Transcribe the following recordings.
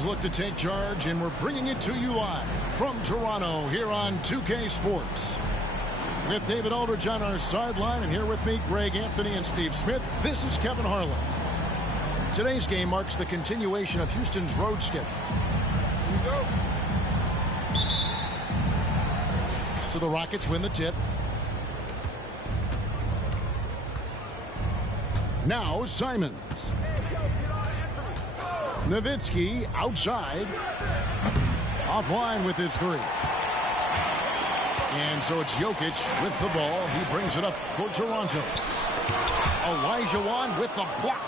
Raptors look to take charge, and we're bringing it to you live from Toronto here on 2K Sports. With David Aldridge on our sideline, and here with me, Greg Anthony and Steve Smith, this is Kevin Harlan. Today's game marks the continuation of Houston's road schedule. Here we go. So the Rockets win the tip. Now Simons. Nowitzki outside. Offline with his three. And so it's Jokic with the ball. He brings it up for Toronto. Olajuwon with the block.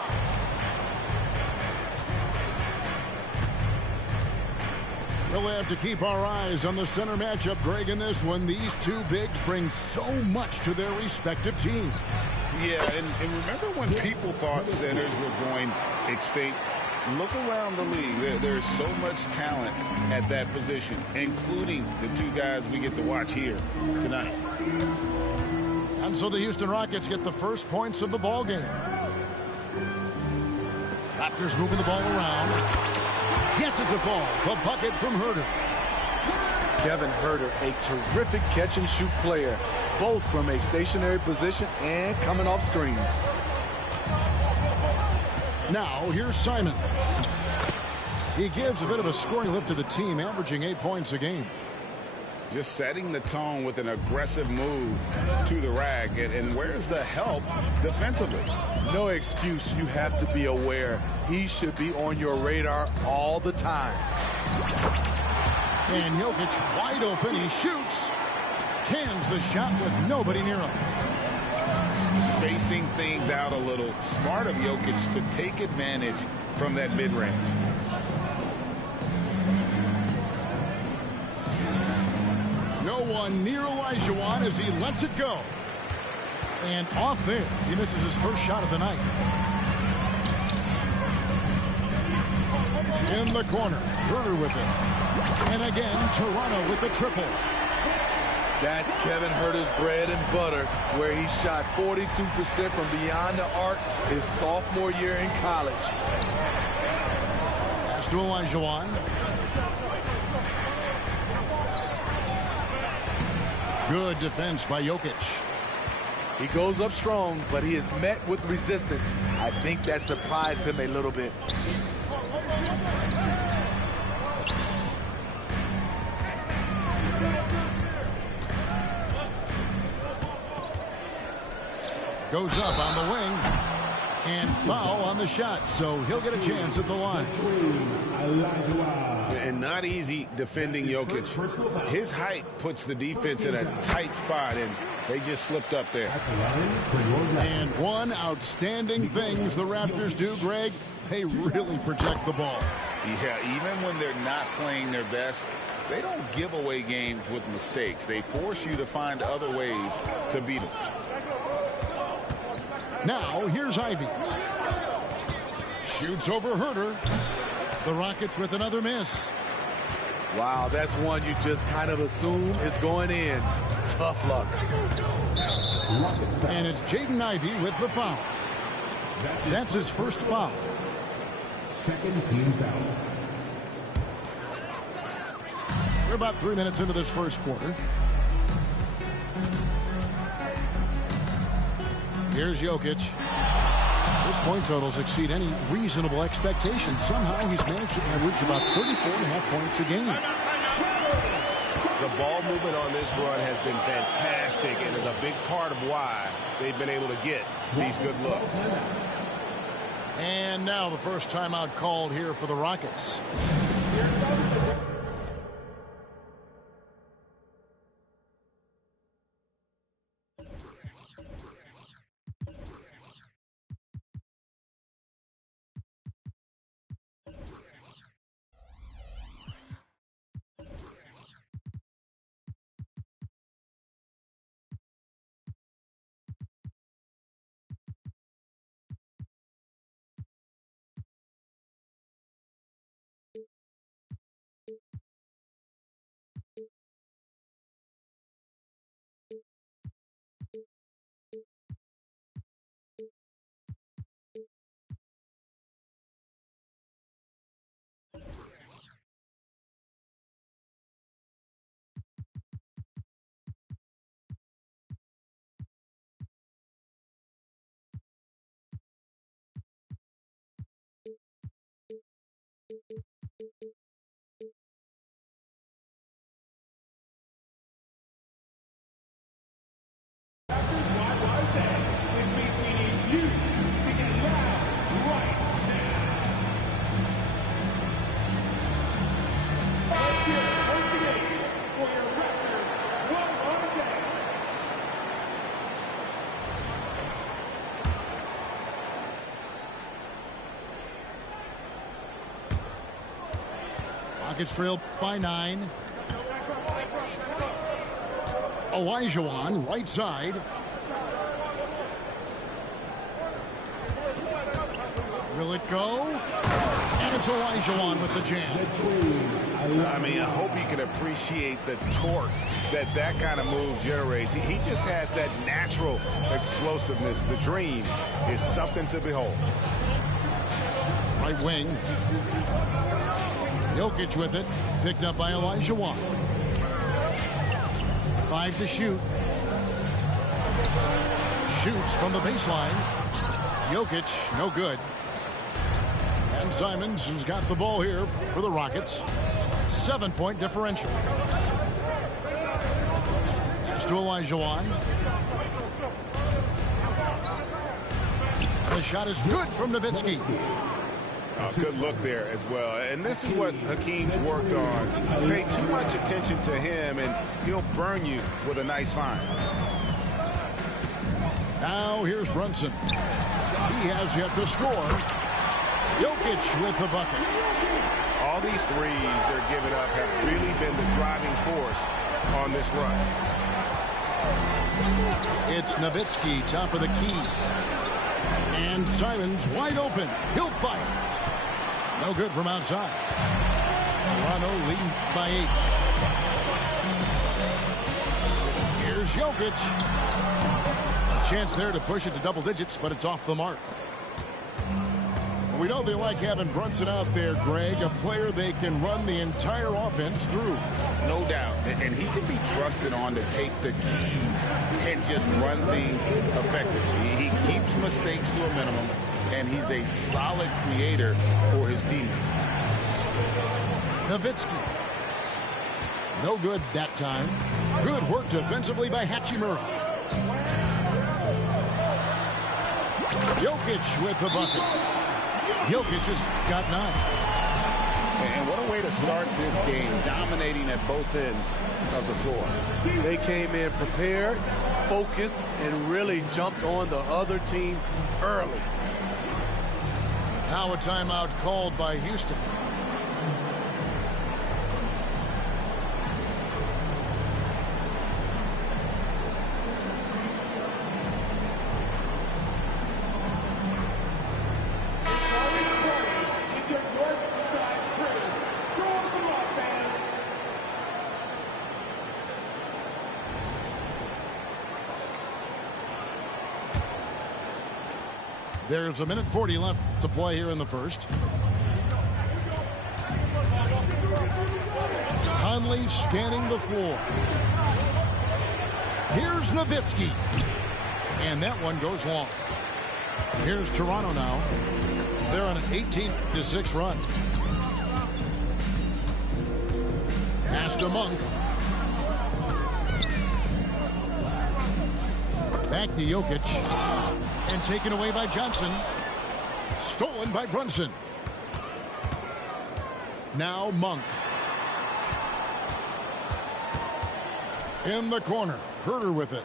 We'll have to keep our eyes on the center matchup, Greg, in this one. These two bigs bring so much to their respective teams. Yeah, and remember when people thought centers were going extinct? Look around the league. There's so much talent at that position, including the two guys we get to watch here tonight. And so the Houston Rockets get the first points of the ball game. Raptors moving the ball around. Gets it to fall. The bucket from Huerter. Kevin Huerter, a terrific catch-and-shoot player, both from a stationary position and coming off screens. Now, here's Simons. He gives a bit of a scoring lift to the team, averaging 8 points a game. Just setting the tone with an aggressive move to the rack. And where's the help defensively? No excuse. You have to be aware. He should be on your radar all the time. And Jokic wide open. He shoots. Cans the shot with nobody near him. Spacing things out a little. Smart of Jokic to take advantage from that mid-range. No one near Olajuwon as he lets it go. And off there, he misses his first shot of the night. In the corner, Huerter with it. And again, Toronto with the triple. That's Kevin Huerter's bread and butter, where he shot 42% from beyond the arc his sophomore year in college. Pass to Olajuwon. Good defense by Jokic. He goes up strong, but he is met with resistance. I think that surprised him a little bit. Goes up on the wing. And foul on the shot, so he'll get a chance at the line. And not easy defending Jokic. His height puts the defense in a tight spot, and they just slipped up there. And one outstanding things the Raptors do, Greg, they really protect the ball. Yeah, even when they're not playing their best, they don't give away games with mistakes. They force you to find other ways to beat them. Now, here's Ivy. Shoots over Huerter. The Rockets with another miss. Wow, that's one you just kind of assume is going in. Tough luck. And it's Jaden Ivey with the foul. That's his first foul. Second team foul. We're about 3 minutes into this first quarter. Here's Jokic. His point totals exceed any reasonable expectations. Somehow he's managed to average about 34.5 points a game. The ball movement on this run has been fantastic and is a big part of why they've been able to get these good looks. And now the first timeout called here for the Rockets. Rockets trail by 9. Olajuwon, right side. Will it go? And it's Olajuwon with the jam. I mean, I hope you can appreciate the torque that kind of move generates. He just has that natural explosiveness. The dream is something to behold. Right wing. Jokic with it. Picked up by Olajuwon. 5 to shoot. Shoots from the baseline. Jokic, no good. And Simons has got the ball here for the Rockets. 7-point differential. Pass to Olajuwon. The shot is good from Nowitzki. Good look there as well. And this is what Hakeem's worked on. Pay too much attention to him, and he'll burn you with a nice find. Now here's Brunson. He has yet to score. Jokic with the bucket. All these threes they're giving up have really been the driving force on this run. It's Nowitzki, top of the key. And Simons wide open. He'll fight. No good from outside. Toronto leading by 8. Here's Jokic. A chance there to push it to double digits, but it's off the mark. We know they like having Brunson out there, Greg, a player they can run the entire offense through. No doubt. And he can be trusted on to take the keys and just run things effectively. He keeps mistakes to a minimum, and he's a solid creator for his teammates. Nowitzki. No good that time. Good work defensively by Hachimura. Jokic with the bucket. Jokic has got 9. And what a way to start this game, dominating at both ends of the floor. They came in prepared, focused, and really jumped on the other team early. Now a timeout called by Houston. There's a minute 40 left to play here in the first. Conley scanning the floor. Here's Nowitzki. And that one goes long. Here's Toronto now. They're on an 18-6 run. Pass to Monk. Back to Jokic. And taken away by Johnson. Stolen by Brunson. Now Monk. In the corner. Herter with it.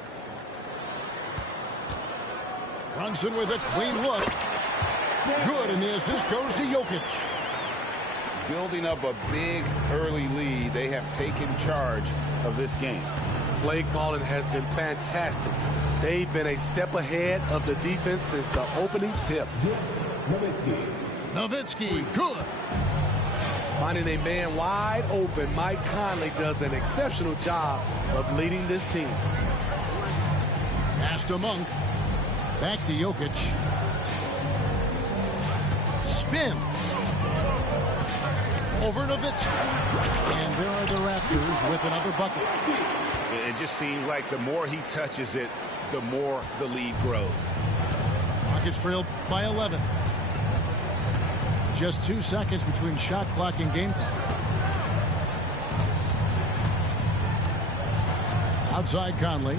Brunson with a clean look. Good, and the assist goes to Jokic. Building up a big early lead, they have taken charge of this game. Play calling has been fantastic. They've been a step ahead of the defense since the opening tip. Nowitzki, good. Finding a man wide open, Mike Conley does an exceptional job of leading this team. Pass to Monk. Back to Jokic. Spins. Over Nowitzki. And there are the Raptors with another bucket. It just seems like the more he touches it, the more the lead grows. Rockets trail by 11. Just 2 seconds between shot clock and game clock. Outside Conley.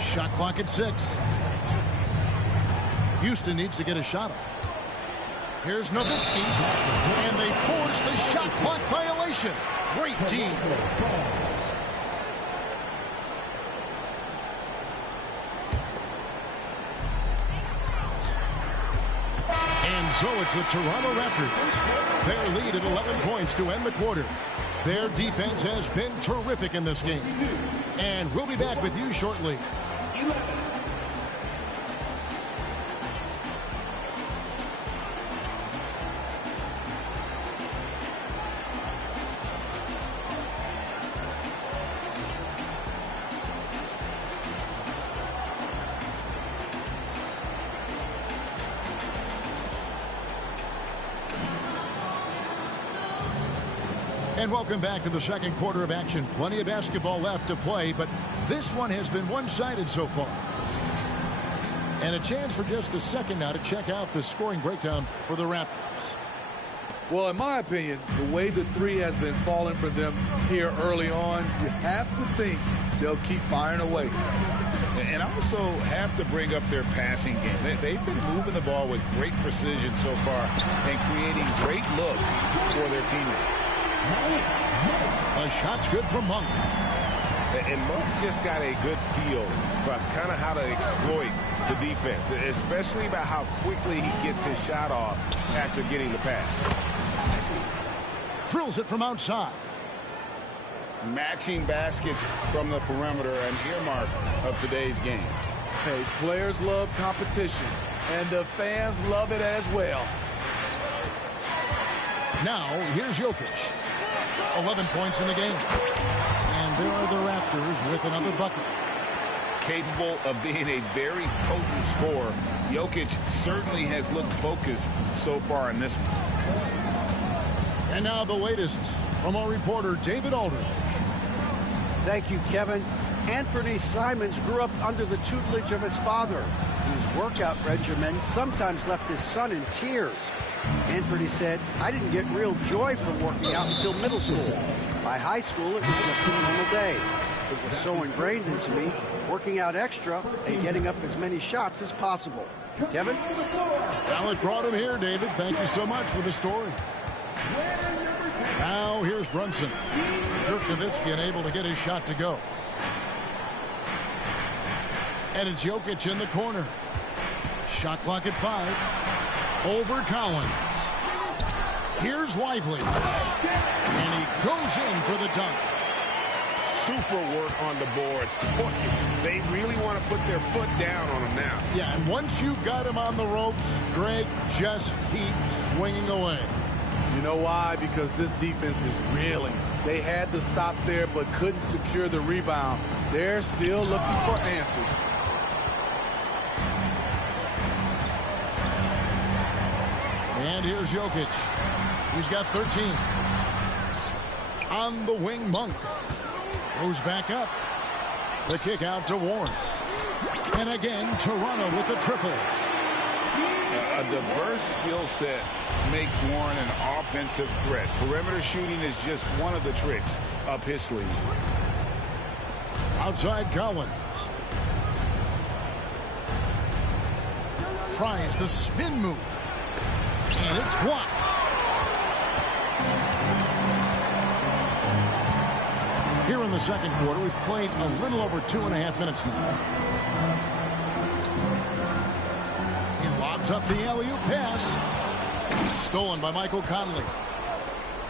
Shot clock at 6. Houston needs to get a shot off. Here's Nowitzki, and they force the shot clock violation. Great team. And so it's the Toronto Raptors. Their lead at 11 points to end the quarter. Their defense has been terrific in this game. And we'll be back with you shortly. And welcome back to the second quarter of action. Plenty of basketball left to play, but this one has been one-sided so far. And a chance for just a second now to check out the scoring breakdown for the Raptors. Well, in my opinion, the way the three has been falling for them here early on, you have to think they'll keep firing away. And also have to bring up their passing game. They've been moving the ball with great precision so far and creating great looks for their teammates. A shot's good from Monk. And Monk's just got a good feel for kind of how to exploit the defense, especially about how quickly he gets his shot off after getting the pass. Drills it from outside. Matching baskets from the perimeter, an earmark of today's game. Hey, players love competition, and the fans love it as well. Now, here's Jokic. 11 points in the game. And there are the Raptors with another bucket. Capable of being a very potent scorer, Jokic certainly has looked focused so far in this one. And now the latest from our reporter, David Aldridge. Thank you, Kevin. Anthony Simons grew up under the tutelage of his father, whose workout regimen sometimes left his son in tears. Anthony said, "I didn't get real joy from working out until middle school. By high school, it was just a normal day. It was so ingrained into me, working out extra and getting up as many shots as possible." Kevin? Well, it brought him here, David. Thank you so much for the story. Now, here's Brunson. Dirk Nowitzki unable to get his shot to go. And it's Jokic in the corner. Shot clock at 5. Over Collins. Here's Lively. And he goes in for the dunk. Super work on the boards. They really want to put their foot down on him now. Yeah, and once you've got him on the ropes, Greg, just keep swinging away. You know why? Because this defense is reeling. They had to stop there but couldn't secure the rebound. They're still looking for answers. And here's Jokic. He's got 13. On the wing, Monk. Goes back up. The kick out to Warren. And again, Toronto with the triple. A diverse skill set makes Warren an offensive threat. Perimeter shooting is just one of the tricks up his sleeve. Outside Collins. Tries the spin move. And it's blocked. Here in the second quarter, we've played a little over 2.5 minutes now. He lobs up the alley-oop pass. Stolen by Michael Conley.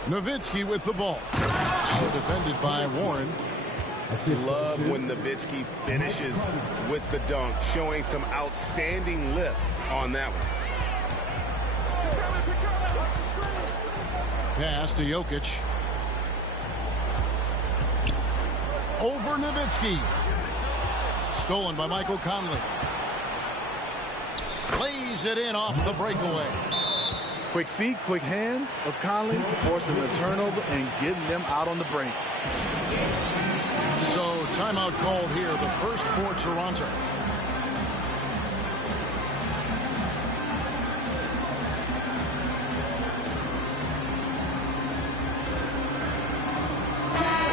Nowitzki with the ball. So defended by Warren. Love when Nowitzki finishes with the dunk, showing some outstanding lift on that one. Pass to Jokic. Over Nowitzki. Stolen by Michael Conley. Lays it in off the breakaway. Quick feet, quick hands of Conley, forcing the turnover and getting them out on the break. So timeout called here, the first for Toronto.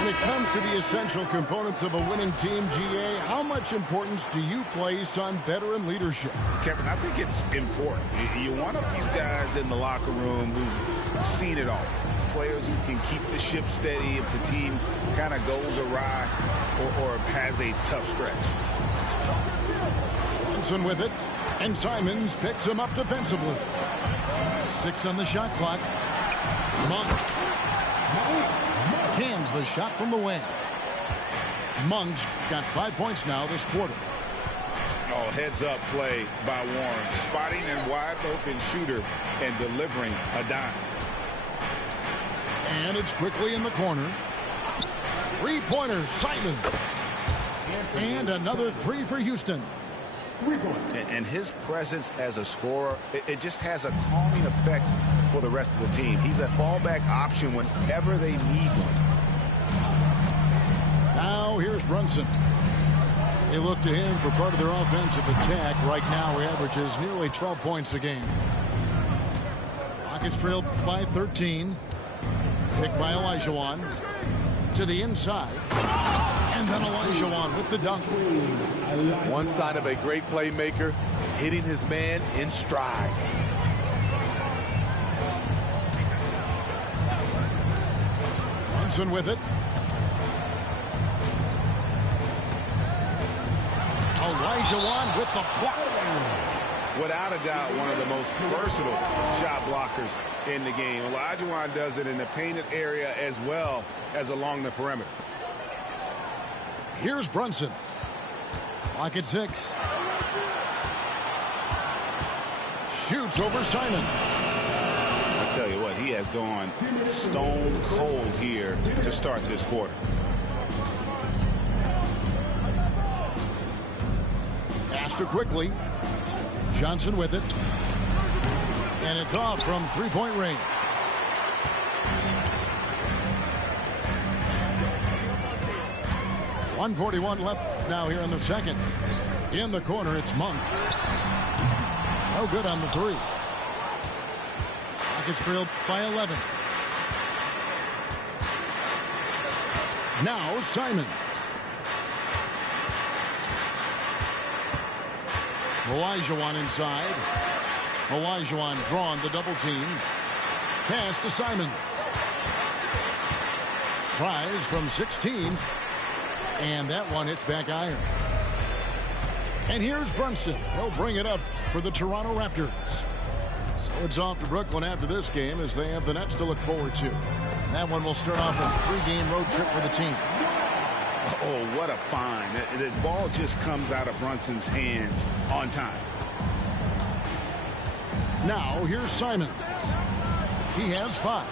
When it comes to the essential components of a winning team, GA, how much importance do you place on veteran leadership? Kevin, I think it's important. You want a few guys guys in the locker room who've seen it all. Players who can keep the ship steady if the team kind of goes awry or has a tough stretch. Johnson with it, and Simons picks him up defensively. 6 on the shot clock. Monk cans the shot from the wing. Monk's got 5 points now this quarter. Oh, heads-up play by Warren, spotting a wide-open shooter and delivering a dime. And it's quickly in the corner. 3-pointer, Simon. And another 3 for Houston. And his presence as a scorer, it just has a calming effect for the rest of the team. He's a fallback option whenever they need one. Now here's Brunson. They look to him for part of their offensive attack. Right now he averages nearly 12 points a game. Rockets trailed by 13. Picked by Olajuwon. To the inside. And then Olajuwon with the dunk. One sign of a great playmaker, hitting his man in stride. Brunson with it. Olajuwon with the block. Without a doubt, one of the most versatile shot blockers in the game. Olajuwon does it in the painted area as well as along the perimeter. Here's Brunson. Clock at 6. Shoots over Simon. I tell you what, he has gone stone cold here to start this quarter. Faster quickly. Johnson with it. And it's off from three-point range. .141 left now here in the second. In the corner, it's Monk. No good on the 3. Rockets trailed by 11. Now Simons. Olajuwon inside. Olajuwon drawn the double team. Pass to Simons. Tries from 16. And that one hits back iron. And here's Brunson. He'll bring it up for the Toronto Raptors. So it's off to Brooklyn after this game as they have the Nets to look forward to. That one will start off a 3-game road trip for the team. Oh, what a find. The ball just comes out of Brunson's hands on time. Now here's Simons. He has 5.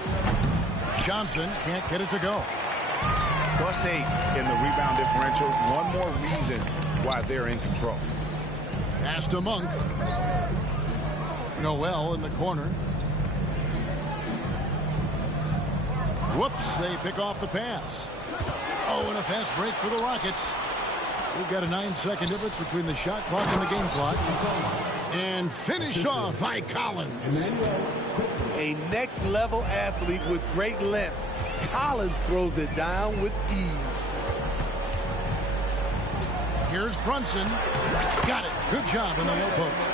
Johnson can't get it to go. +8 in the rebound differential. One more reason why they're in control. Pass to Monk. Noel in the corner. Whoops, they pick off the pass. Oh, and a fast break for the Rockets. We've got a 9-second difference between the shot clock and the game clock. And finished off by Collins. A next-level athlete with great length. Collins throws it down with ease. Here's Brunson. Got it. Good job in the low post.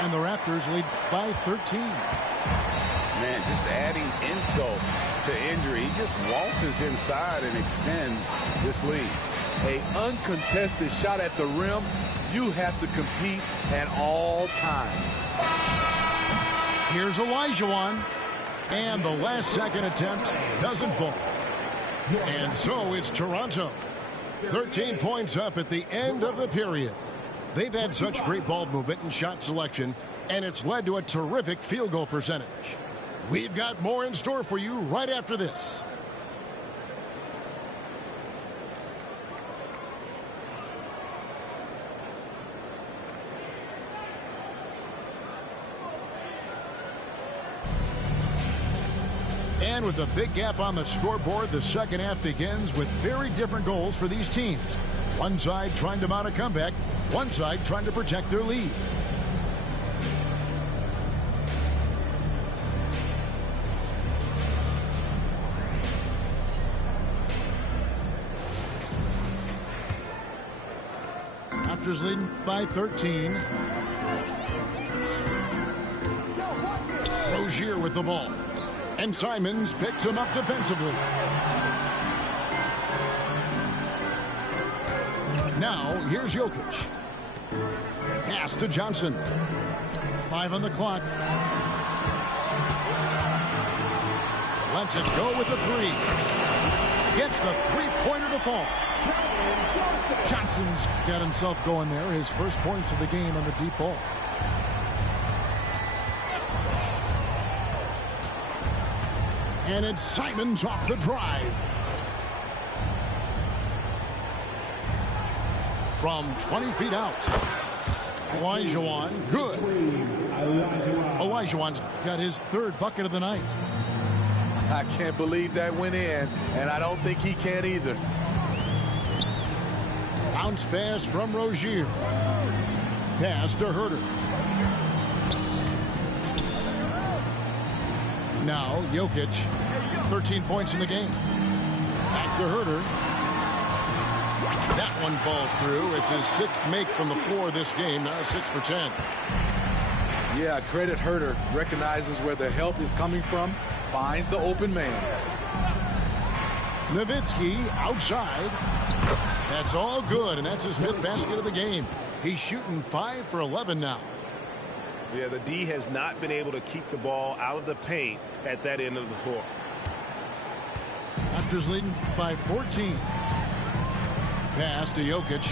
And the Raptors lead by 13. Man, just adding insult to injury. He just waltzes inside and extends this lead. A uncontested shot at the rim. You have to compete at all times. Here's Olajuwon. And the last-second attempt doesn't fall. And so it's Toronto. 13 points up at the end of the period. They've had such great ball movement and shot selection, and it's led to a terrific field goal percentage. We've got more in store for you right after this. And with a big gap on the scoreboard, the second half begins with very different goals for these teams. One side trying to mount a comeback, one side trying to protect their lead. Raptors leading by 13. Rozier with the ball. And Simons picks him up defensively. Now, here's Jokic. Pass to Johnson. 5 on the clock. Lets it go with the 3. Gets the three-pointer to fall. Johnson's got himself going there. His first points of the game on the deep ball. And it's Simons off the drive. From 20 feet out. Olajuwon, good. Olajuwon's got his 3rd bucket of the night. I can't believe that went in, and I don't think he can either. Bounce pass from Rozier. Pass to Herter. Now Jokic, 13 points in the game. Back to Herter. That one falls through. It's his 6th make from the floor this game. Now 6 for 10. Yeah, credit Herter. Recognizes where the help is coming from. Finds the open man. Nowitzki outside. That's all good, and that's his 5th basket of the game. He's shooting 5 for 11 now. Yeah, the D has not been able to keep the ball out of the paint at that end of the floor. Raptors leading by 14. Pass to Jokic.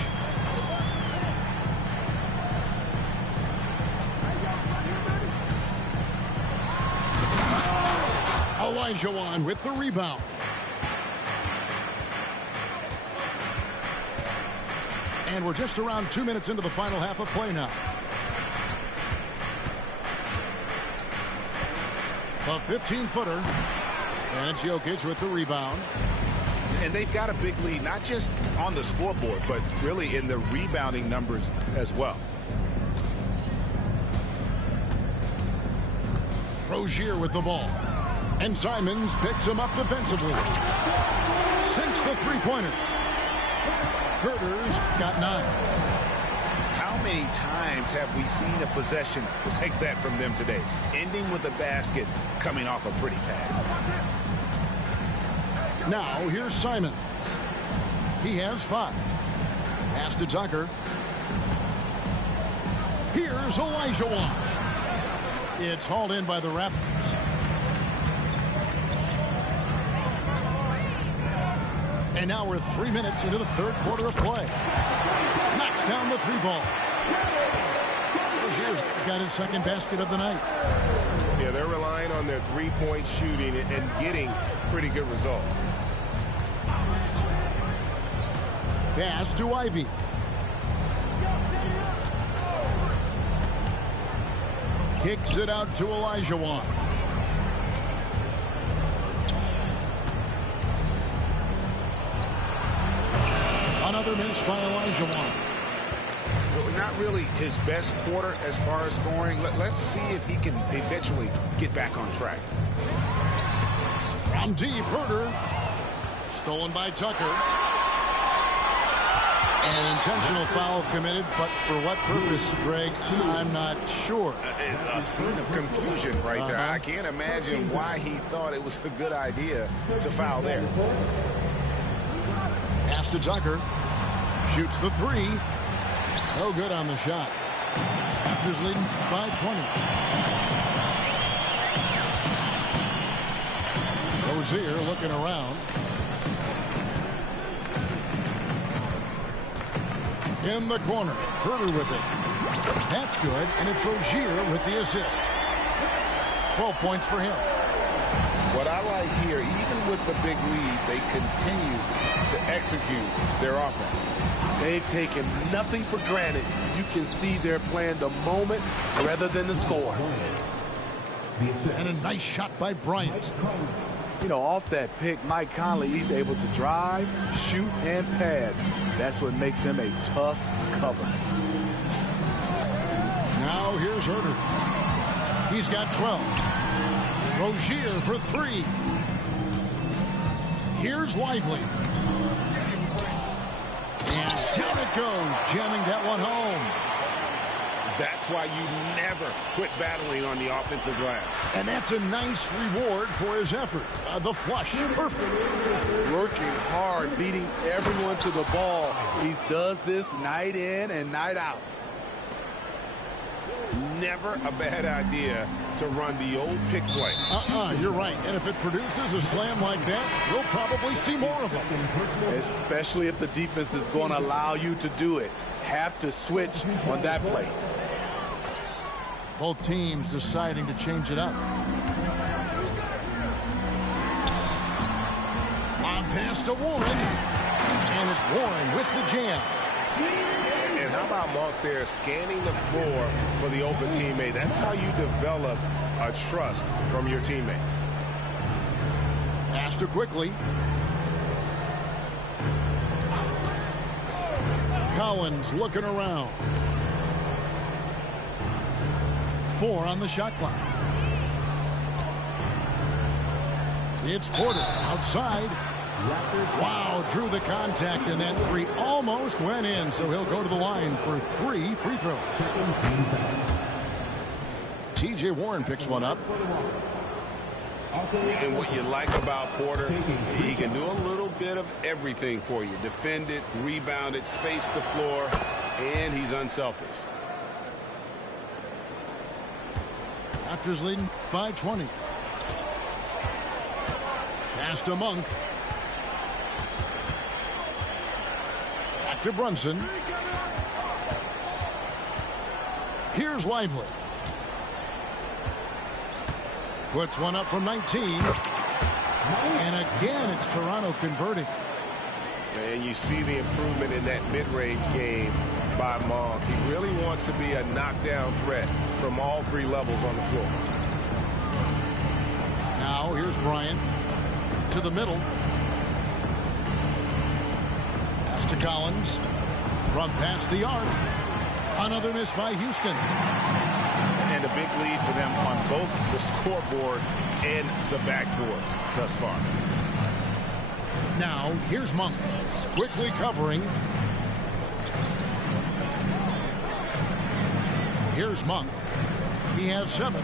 Olajuwon with the rebound. And we're just around 2 minutes into the final half of play now. A 15-footer. And it's Jokic with the rebound. And they've got a big lead, not just on the scoreboard, but really in the rebounding numbers as well. Rozier with the ball. And Simons picks him up defensively. Sinks the three-pointer. Herter's got 9. How many times have we seen a possession like that from them today? Ending with a basket, coming off a pretty pass. Now, here's Simons. He has 5. Pass to Tucker. Here's Olajuwon. It's hauled in by the Raptors. And now we're 3 minutes into the 3rd quarter of play. Knocks down the 3-ball. Rozier's got his 2nd basket of the night. Yeah, they're relying on their 3-point shooting and getting pretty good results. Pass to Ivy. Kicks it out to Olajuwon. Another miss by Olajuwon. Not really his best quarter as far as scoring. Let's see if he can eventually get back on track. From deep, Herter. Stolen by Tucker. An intentional foul committed, but for what purpose, Greg, I'm not sure. A scene of confusion right there. I can't imagine why he thought it was a good idea to foul there. Pass to Tucker. Shoots the 3. No good on the shot. Raptors leading by 20. Rozier looking around. In the corner. Herter with it. That's good, and it's Rozier with the assist. 12 points for him. What I like here, even with the big lead, they continue to execute their offense. They've taken nothing for granted. You can see they're playing the moment rather than the score. And a nice shot by Bryant. You know, off that pick, Mike Conley, he's able to drive, shoot, and pass. That's what makes him a tough cover. Now here's Herter. He's got 12. Rozier for 3. Here's Lively. And down it goes, jamming that one home. That's why you never quit battling on the offensive glass. And that's a nice reward for his effort. The flush, perfect. Working hard, beating everyone to the ball. He does this night in and night out. Never a bad idea to run the old pick play. You're right. And if it produces a slam like that, we'll probably see more of them. Especially if the defense is going to allow you to do it. Have to switch on that play. Both teams deciding to change it up. On pass to Warren. And it's Warren with the jam. And how about Monk there scanning the floor for the open teammate? That's how you develop a trust from your teammates. Pass to quickly. Collins looking around. 4 on the shot clock. It's Porter outside. Wow, drew the contact, and that 3 almost went in, so he'll go to the line for 3 free throws. T.J. Warren picks one up. And what you like about Porter, he can do a little bit of everything for you. Defend it, rebound it, space the floor, and he's unselfish. Raptors leading by 20. Pass to Monk. Back to Brunson. Here's Lively. Puts one up from 19. And again, it's Toronto converting. And you see the improvement in that mid-range game by Monk. He really wants to be a knockdown threat from all 3 levels on the floor. Now here's Bryant to the middle. Pass to Collins. From past the arc. Another miss by Houston. And a big lead for them on both the scoreboard and the backboard thus far. Now here's Monk. Quickly covering. Here's Monk. He has 7.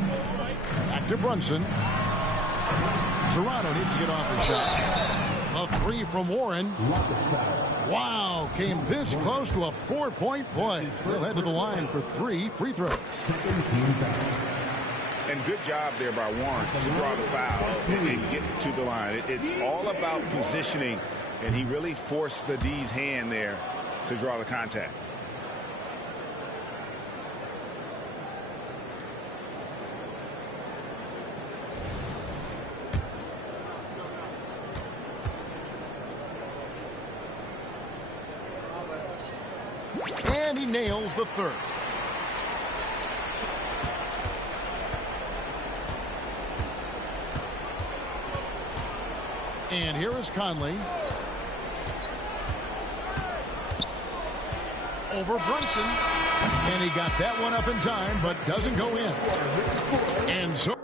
Back to Brunson. Toronto needs to get off his shot. A 3 from Warren. Wow, came this close to a 4-point play. He'll head to the line for 3 free throws. And good job there by Warren to draw the foul and get to the line. It's all about positioning, and he really forced the D's hand there to draw the contact. And he nails the 3rd. And here is Conley. Over Brunson. And he got that one up in time, but doesn't go in. And so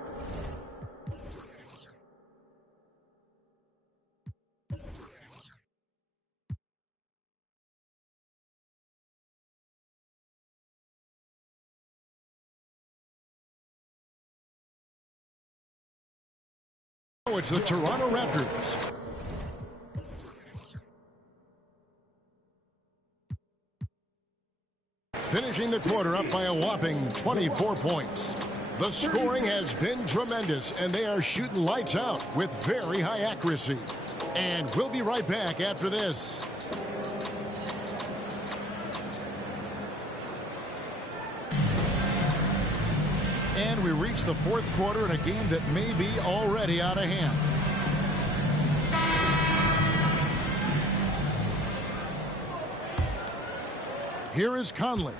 it's the Toronto Raptors. Finishing the quarter up by a whopping 24 points. The scoring has been tremendous, and they are shooting lights out with very high accuracy. And we'll be right back after this. And we reach the 4th quarter in a game that may be already out of hand. Here is Conley.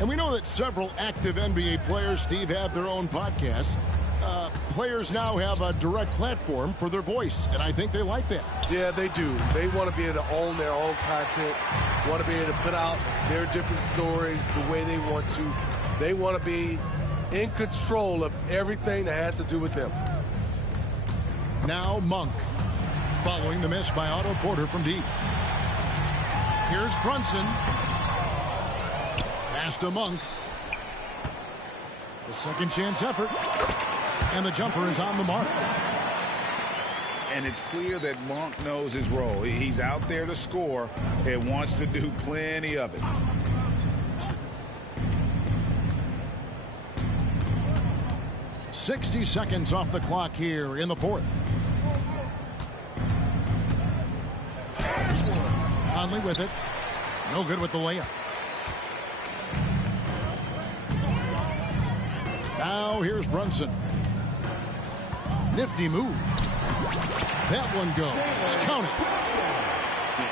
And we know that several active NBA players, Steve, have their own podcasts. Players now have a direct platform for their voice, and I think they like that. Yeah, they do. They want to be able to own their own content, want to be able to put out their different stories the way they want to. They want to be in control of everything that has to do with them. Now Monk, following the miss by Otto Porter from deep. Here's Brunson. Pass to Monk. The second chance effort. And the jumper is on the mark. And it's clear that Monk knows his role. He's out there to score and wants to do plenty of it. "60 seconds off the clock here in the fourth. Conley with it. No good with the layup. Now here's Brunson. Nifty move. That one goes. Count it.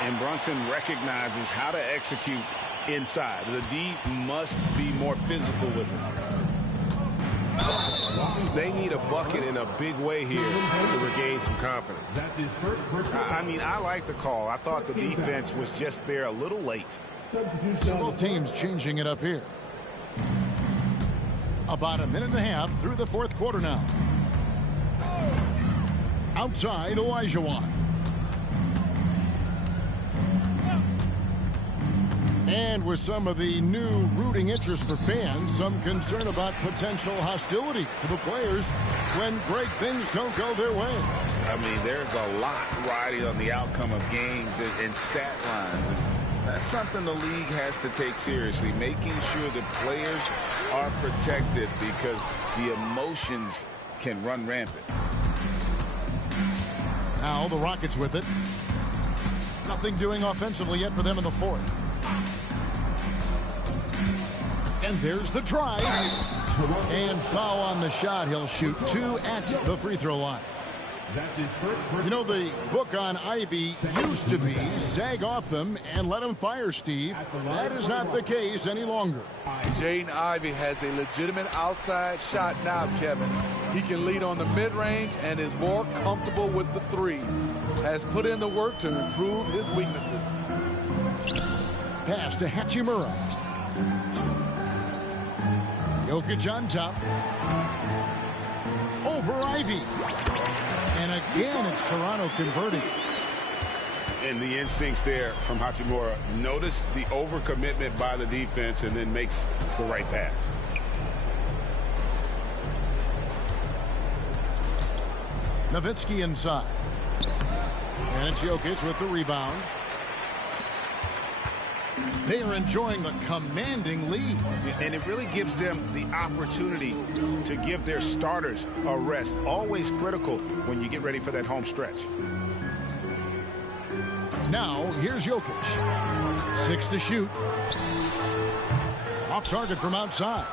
And Brunson recognizes how to execute inside. The D must be more physical with him. They need a bucket in a big way here to regain some confidence. That's his first personal I mean, I like the call. I thought the defense was just there a little late. substitution. Both teams changing it up here. About a minute and a half through the fourth quarter now. Outside, Olajuwon. And with some of the new rooting interest for fans, some concern about potential hostility to the players when great things don't go their way. I mean, there's a lot riding on the outcome of games and stat lines. That's something the league has to take seriously, making sure that players are protected because the emotions can run rampant. Now the Rockets with it. Nothing doing offensively yet for them in the fourth. And there's the drive. And foul on the shot. He'll shoot 2 at the free throw line. That's his first. You know, the book on Ivy used to be sag off them and let him fire, Steve. That is not the case any longer. Jaden Ivey has a legitimate outside shot now, Kevin. He can lead on the mid-range and is more comfortable with the three. Has put in the work to improve his weaknesses. Pass to Hachimura. Jokic on top. Over Ivy. And again, it's Toronto converting. And the instincts there from Hachimura. Notice the overcommitment by the defense and then makes the right pass. Nowitzki inside. And it's Jokic with the rebound. They are enjoying a commanding lead. And it really gives them the opportunity to give their starters a rest. Always critical when you get ready for that home stretch. Now, here's Jokic. 6 to shoot. Off target from outside.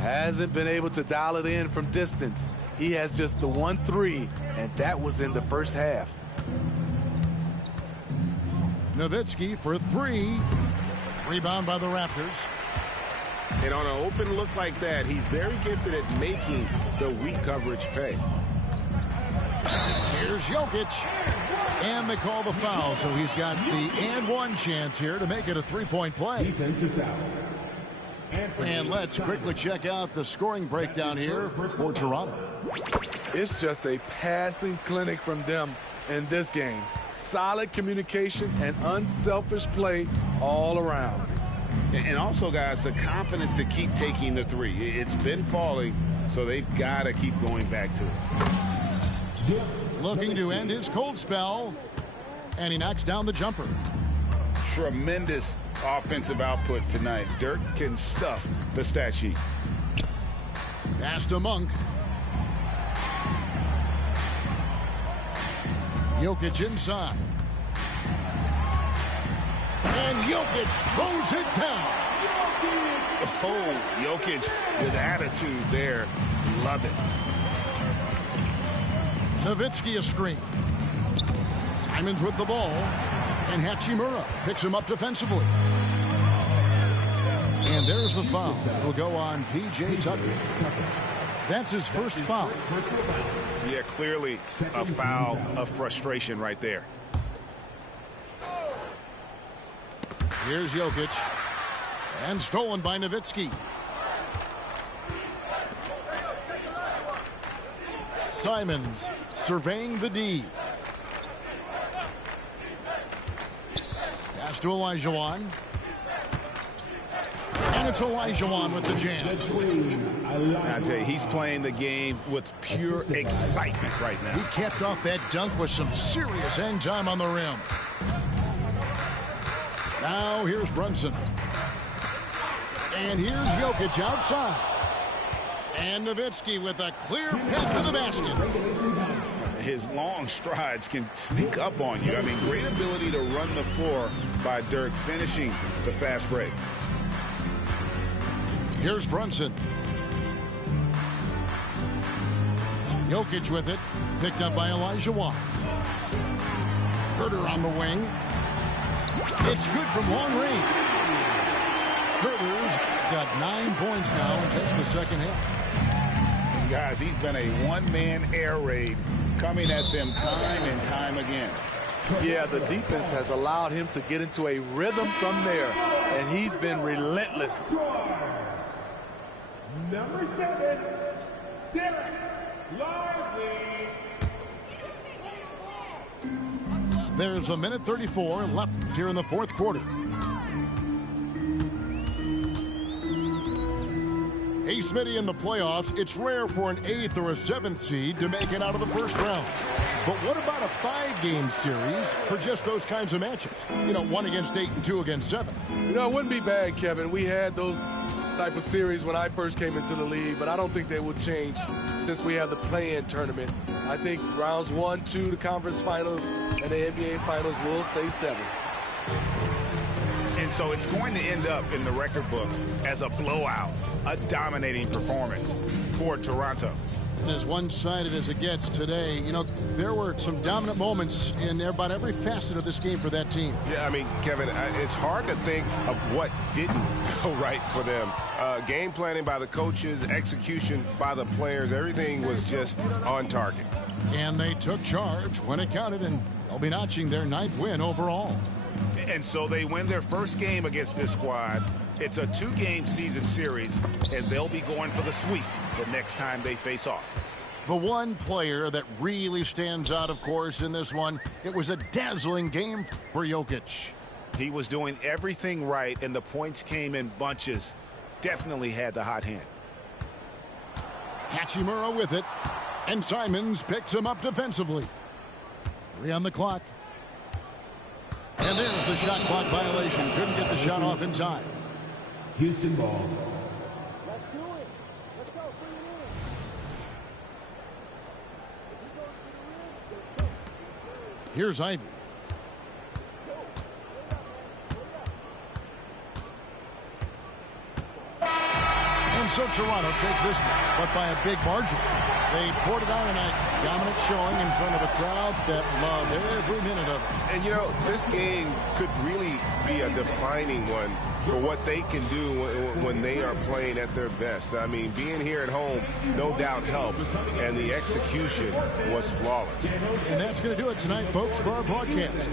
Hasn't been able to dial it in from distance. He has just the 1-3, and that was in the first half. Nowitzki for 3. Rebound by the Raptors. And on an open look like that, he's very gifted at making the weak coverage pay. Here's Jokic. And they call the foul, so he's got the and one chance here to make it a three-point play. Defensive foul. And let's quickly check out the scoring breakdown here for Toronto. It's just a passing clinic from them in this game. Solid communication and unselfish play all around. And also, guys, the confidence to keep taking the three. It's been falling, so they've got to keep going back to it. Looking to end his cold spell. And he knocks down the jumper. Tremendous offensive output tonight. Dirk can stuff the stat sheet. Pass to Monk. Jokic inside. And Jokic throws it down. Oh, Jokic with attitude there. Love it. Nowitzki a screen. Simons with the ball. And Hachimura picks him up defensively. And there's the foul. It'll go on P.J. Tucker. That's his first foul. Yeah, clearly a foul of frustration right there. Here's Jokic. And stolen by Nowitzki. Simons surveying the D. Pass to Olajuwon. And it's Olajuwon with the jam. I tell you, he's playing the game with pure excitement right now. He capped off that dunk with some serious hang time on the rim. Now here's Brunson. And here's Jokic outside. And Nowitzki with a clear path to the basket. His long strides can sneak up on you. I mean, great ability to run the floor by Dirk, finishing the fast break. Here's Brunson. Jokic with it. Picked up by Olajuwon. Herter on the wing. It's good from long range. Herter's got 9 points now in just the second half. And guys, he's been a one-man air raid coming at them time and time again. Yeah, the defense has allowed him to get into a rhythm from there, and he's been relentless. Number 7, Derek Lively. There's a minute 34 left here in the fourth quarter. Hey, Smitty, in the playoffs, it's rare for an 8th or a 7th seed to make it out of the first round. But what about a 5-game series for just those kinds of matchups? You know, 1 against 8 and 2 against 7. You know, it wouldn't be bad, Kevin. We had those type of series when I first came into the league, but I don't think they would change since we have the play-in tournament. I think rounds 1, 2, the conference finals, and the NBA finals will stay 7. And so it's going to end up in the record books as a blowout, a dominating performance for Toronto. As one-sided as it gets today, you know, there were some dominant moments in about every facet of this game for that team. Yeah, I mean, Kevin, it's hard to think of what didn't go right for them. Game planning by the coaches, execution by the players, everything was just on target. And they took charge when it counted, and they'll be notching their 9th win overall. And so they win their first game against this squad. It's a 2-game season series, and they'll be going for the sweep the next time they face off. The one player that really stands out, of course, in this one, it was a dazzling game for Jokic. He was doing everything right, and the points came in bunches. Definitely had the hot hand. Hachimura with it, and Simons picks him up defensively. 3 on the clock. And there's the shot clock violation. Couldn't get the shot off in time. Houston ball. Here's Ivy. And so Toronto takes this one, but by a big margin. They poured it on tonight. Dominant showing in front of a crowd that loved every minute of it. And, you know, this game could really be a defining one for what they can do when they are playing at their best. I mean, being here at home, no doubt helps, and the execution was flawless. And that's going to do it tonight, folks, for our broadcast.